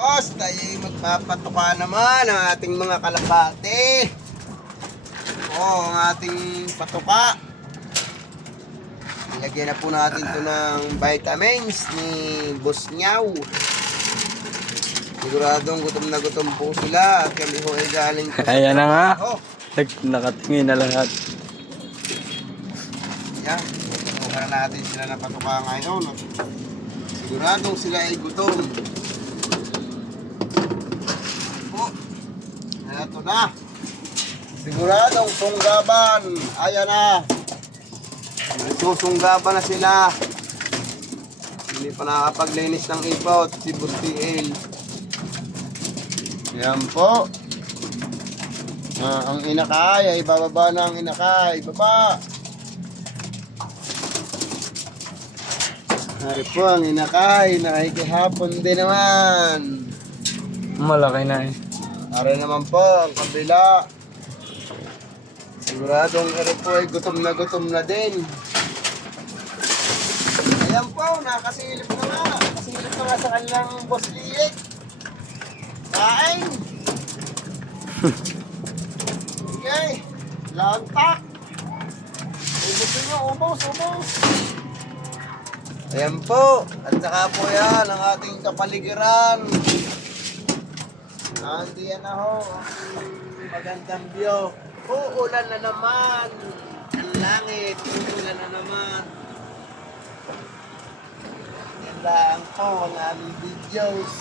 Boss, tayo'y magpapatuka naman ang ating mga kalapate. Ang ating patuka. Ilagyan na po natin ito ng vitamins ni Boss Nyaw. Siguradong gutom na gutom po sila at kami ho ay galing po. Ayan na nga. Oh, Nakatingin na lahat. yan. Tutukan natin sila na patuka ngayon. Siguradong sila ay gutom. Ito na. Siguradong sunggaban. Ayan na. Nagsusunggaban na sila. Hindi pa nakapaglinis ng ipot si Boss TL. Yan po. Ang inakay ay bababa na ang inakay. Baba. Hari po ang inakay. Nakikihapon din naman. Malaki na eh. Ara naman po ang kabila. Siguradong ere po ay gutom na din. Ayan po, nakasilip na nga. Nakasilip na nga sa kanilang Boss Liek. Kain! Okay, lantak. Ubus nyo, ubos. Ayan po, at saka po yan ang ating kapaligiran. Andiyan na ho, magandang view. Uulan na naman. Ang langit, uulan na naman. Yan lang po ang aming videos.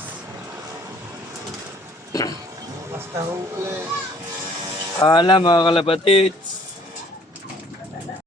Basta huli. Alam mga kalapatits.